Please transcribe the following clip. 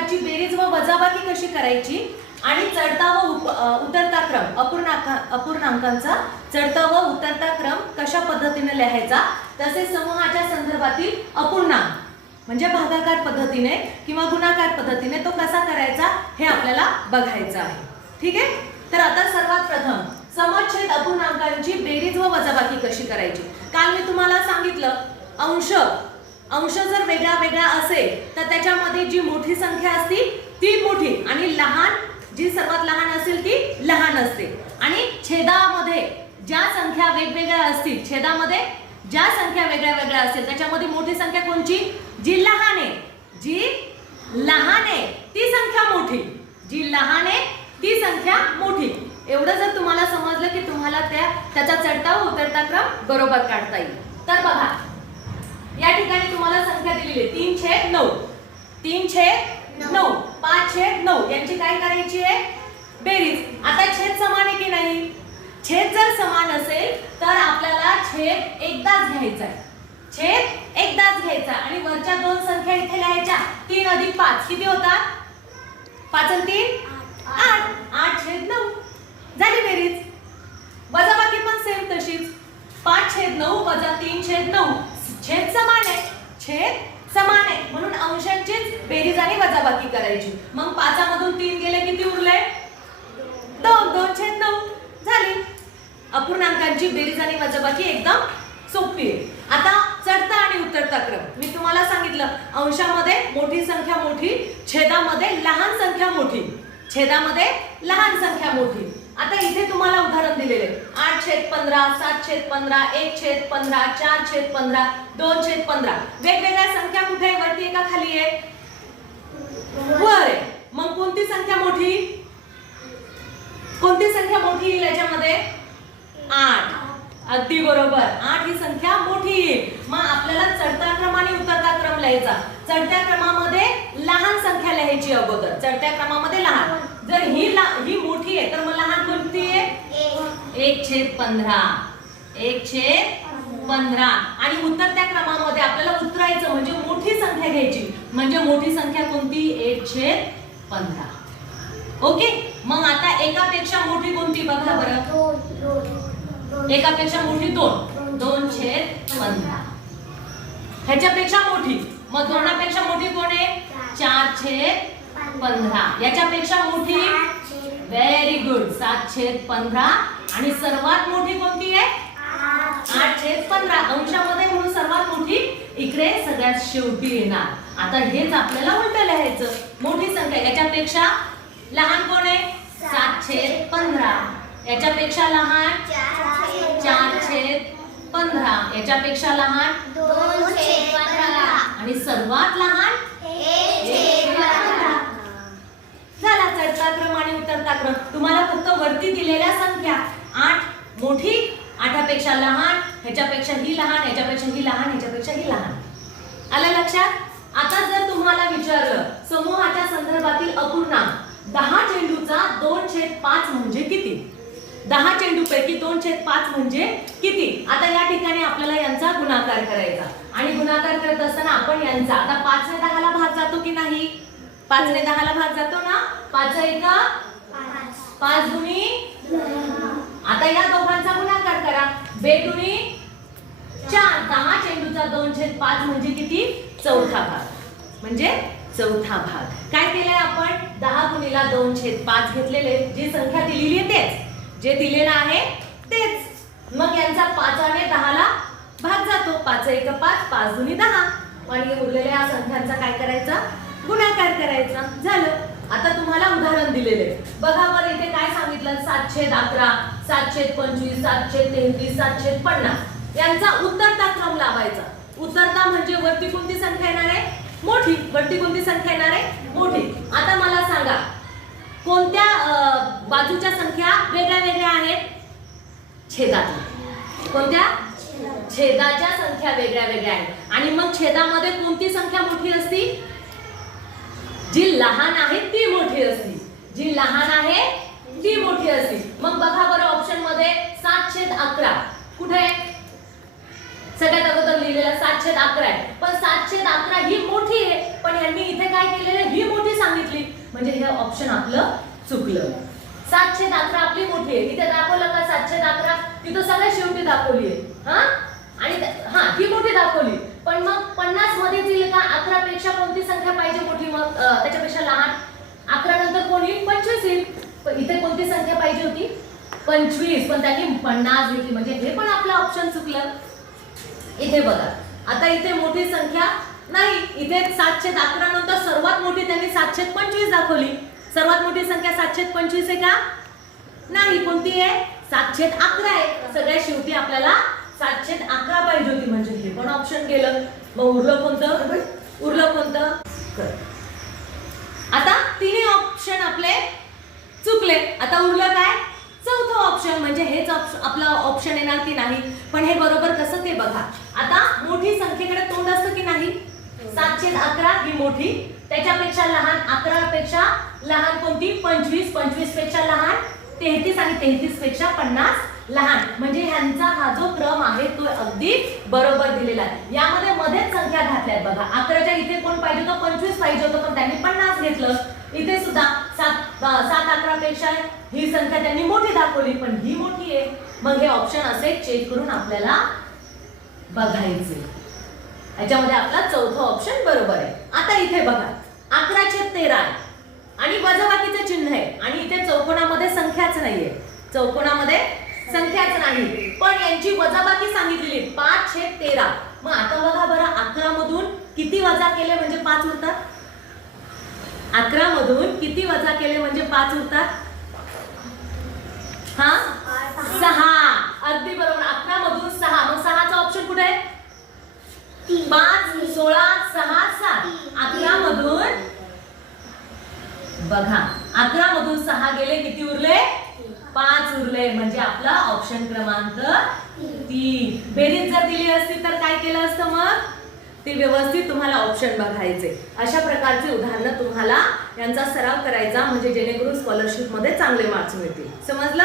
भागाकारची बेरीज व वजाबाकी कशी करायची आणि चढता व उतरता क्रम अपूर्णांकांचा चढता व उतरता क्रम कशा पद्धतीने लिहायचा, तसेच समूहाच्या संदर्भातील अपूर्णांक म्हणजे भागाकार पद्धतीने किंवा गुणाकार पद्धतीने तो कसा करायचा हे आपल्याला बघायचं आहे. ठीक आहे. तर आता सर्वात प्रथम समछेद अपूर्णांकांची बेरीज व वजाबाकी कशी करायची. काल मी तुम्हाला सांगितलं अंश जर वेगळा वेगळा असेल तर त्याच्यामध्ये जी मोठी संख्या असती ती मोठी आणि लहान जी सर्वात लहान असेल ती लहान असते. आणि छेदामध्ये ज्या संख्या वेगवेगळ्या असतील, छेदामध्ये ज्या संख्या वेगळ्या वेगळ्या असतील त्याच्यामध्ये मोठी संख्या कोणची, जी लहान आहे. जी लहान आहे ती संख्या मोठी, जी लहान आहे ती संख्या मोठी. एवढं जर तुम्हाला समजलं की तुम्हाला त्याचा चढता व उतरता क्रम बरोबर काढता येईल. तर बघा या ठिकाणी तुम्हाला संख्या दिलेली आहे 3/9, 3/9, 5/9 यांची काय करायची आहे बेरीज. आता छेद समान आहे की नाही, छेद जर समान असेल तर आपल्याला छेद एकदाच घ्यायचा आहे, छेद एकदाच घ्यायचा आणि वरच्या दोन संख्या इथे लिहायच्या. 3 + 5 किती होतात, 5 आणि 3 8, 8/9 झाली बेरीज. वजाबाकी पण सेम तशीच, 5/9 - 3/9 छेद समान आहे, छेद समान आहे म्हणून अंशांचीच बेरीज आणि वजाबाकी करायची. मग 5 मधून 3 गेले किती उरले, 2, 2/9 झाली. अपूर्णांकांची बेरीज आणि वजाबाकी एकदम सोपी आहे. आता चढता आणि उतरता क्रम मी तुम्हाला सांगितलं, अंशामध्ये मोठी संख्या मोठी, छेदामध्ये लहान संख्या मोठी, छेदामध्ये लहान संख्या मोठी. आता इथे तुम्हाला उदाहरण दिलेले 8/15, 7/15, 1/15, 4/15, 2/15. वेगवेगळ्या संख्या कुठे आहे, वरती आहे का खाली आहे, वर आहे. मग कोणती संख्या मोठी, कोणती संख्या मोठी येईल याच्यामध्ये, 8. अगदी बरोबर, 8 ही संख्या मोठी येईल. मग आपल्याला चढता क्रम आणि उतरता क्रम लिहायचा. चढत्या क्रमामध्ये लहान संख्या लिहायची अगोदर, चढत्या क्रमामध्ये लहान. जर ही मोठी आहे तर मग लहान कोणती आहे, 1/15, 1/15. आणि उतरत्या क्रमामध्ये आपल्याला उतरायचं म्हणजे मोठी संख्या घ्यायची, म्हणजे मोठी संख्या कोणती, 1/15. ओके. मग आता एकापेक्षा मोठी कोणती बघा बरं, एकापेक्षा मोठी 2, 2/15. ह्याच्यापेक्षा मोठी, मग 2पेक्षा मोठी कोण आहे, 4/15. याच्यापेक्षा मोठी, व्हेरी गुड, 7/15. आणि सर्वात मोठी कोणती आहे, 8/15. अंशामध्ये म्हणून सर्वात मोठी इकडे सगळ्यात शेवटी येणार. आता हेच आपल्याला उलट लिहायचं, मोठी संख्या याच्यापेक्षा लहान कोण आहे, 7/15. याच्यापेक्षा लहान 4/15. याच्यापेक्षा लहान 2/15. आणि सर्वात लहान 1/15. झाला चढता क्रम आणि उतरता क्रम. तुम्हाला फक्त वरती दिलेल्या संख्या 8 मोठी, 8पेक्षा लहान, ह्याच्यापेक्षा ही लहान, ह्याच्यापेक्षा ही लहान, ह्याच्यापेक्षा ही लहान. आलं लक्षात. आता जर तुम्हाला विचारलं समूहाच्या संदर्भातील अपूर्णांक 10 चेंडूचा 2/5 म्हणजे किती, 10 चेंडूपैकी 2/5 म्हणजे किती. आता या ठिकाणी आपल्याला यांचा गुणाकार करायचा आणि गुणाकार करत असताना आपण यांचा, आता 5 ने 10ला भाग जातो की नाही, 5 ने 10ला भाग जातो ना, 5 1 5 दुनी. आता या दोघांचा गुणाकार करा, 2 दुनी 4. 10 चेंडूचा 2/5 म्हणजे किती, चौथा भाग, म्हणजे चौथा भाग. काय केलंय आपण, 10 गुणिला 2/5 घेतलेले, जी संख्या दिलेली आहे तेच, जे दिलेलं आहे तेच. मग यांचा 5 ने 10ला भाग जातो, 5 1 5, 5 दुनी 10. आणि उरलेल्या या संख्यांचा काय करायचा, गुणाकार करायचा. झालं. आता तुम्हाला उदाहरण दिलेले बघा बरं, इथे काय सांगितलं, 7/11, 7/25, 7/33, 7/50. यांचा उतरता क्रम लावायचा. उतरता म्हणजे वरती कोणती संख्या येणार आहे, मोठी, वरती कोणती संख्या येणार आहे, मोठी. आता मला सांगा कोणत्या बाजूच्या संख्या वेगळ्या वेगळ्या आहेत, छेदाच्या. कोणत्या, छेदाच्या संख्या वेगळ्या वेगळ्या आहेत. आणि मग छेदामध्ये कोणती संख्या मोठी असती, जी लहान आहे ती मोठी असती, जी लहान आहे ती मोठी असती. मग बघा बरं ऑप्शन मध्ये 7/11 कुठे आहे, सगळ्यात अगोदर लिहिलेला 711 आहे, पण 711 ही मोठी आहे, पण यांनी इथे काय केलेलं ही मोठी सांगितली, म्हणजे हे ऑप्शन आपलं चुकलं. 711 आपली मोठी आहे, इथे दाखवलं का 711, तिथं सगळ्यात शेवटी दाखवली आहे. हा आणि ही मोठी दाखवली, पण मग 50 मध्ये येईल का? 11 पेक्षा कोणती संख्या पाहिजे मोठी, मग त्याच्यापेक्षा लहान? 11 नंतर कोण येईल? 25 येईल. पण इथे कोणती संख्या पाहिजे होती? 25, पण त्यांनी 50 घेतली, म्हणजे हे पण आपलं ऑप्शन चुकलं. इथे बघा, आता इथे मोठी संख्या नाही, इथे 711 नंतर सर्वात मोठी त्यांनी 725 दाखवली. सर्वात मोठी संख्या 725 आहे का? नाही. कोणती आहे? 711 आहे. सगळ्यात शेवटी आपल्याला 711 पाहिजे होती, म्हणजे हे पण ऑप्शन गेलं. मग उरलं कोणतं? उरलं कोणतं? आता तिन्ही ऑप्शन आपले चुकले. आता उरलं काय? चौथं ऑप्शन, म्हणजे हेच आपलं ऑप्शन येणार की नाही. पण हे बरोबर कसं ते बघा. आता मोठी संख्येकडे तोंड असतं की नाही? 711 ही मोठी, त्याच्यापेक्षा लहान 11 पेक्षा लहान कोणती? 25, 25 पेक्षा लहान 33 आणि 33 पेक्षा 50 लहान, म्हणजे ह्यांचा हा जो क्रम आहे तो अगदी बरोबर दिलेला आहे. यामध्ये मध्येच संख्या घातल्यात बघा. 11च्या इथे कोण पाहिजे होतं? 25 पाहिजे होतं, पण त्यांनी 50 घेतलं. इथे सुद्धा 711 पेक्षा ही संख्या त्यांनी मोठी दाखवली, पण ही मोठी आहे. मग हे ऑप्शन असे चेक करून आपल्याला बघायचे. याच्यामध्ये आपला चौथा ऑप्शन बरोबर आहे. आता इथे बघा, 11/13 आणि वजाबाकीचं चिन्ह आहे, आणि इथे चौकोनामध्ये संख्याच नाहीये. चौकोनामध्ये संख्याच नाही, पण यांची वजाबाकी सांगितलेली 5/13. मग आता बघा बरं, 11 मधून किती वजा केले म्हणजे 5 उरतात? 11 मधून किती वजा केले म्हणजे 5 उरतात? 6. अगदी बरोबर. 11 मधून 6. मग 6चा ऑप्शन कुठे आहे? 5, 16, 6, 7. 11 मधून बघा, 11 मधून 6 गेले, किती उरले? 5 उरले, म्हणजे आपला ऑप्शन क्रमांक 3. बेरीज जर दिली असती तर काय केलं असतं? मग ते व्यवस्थित तुम्हाला ऑप्शन बघायचे. अशा प्रकारचे उदाहरणं तुम्हाला यांचा सराव करायचा, म्हणजे जेणेकरून स्कॉलरशिप मध्ये चांगले मार्क्स मिळतील. समजलं?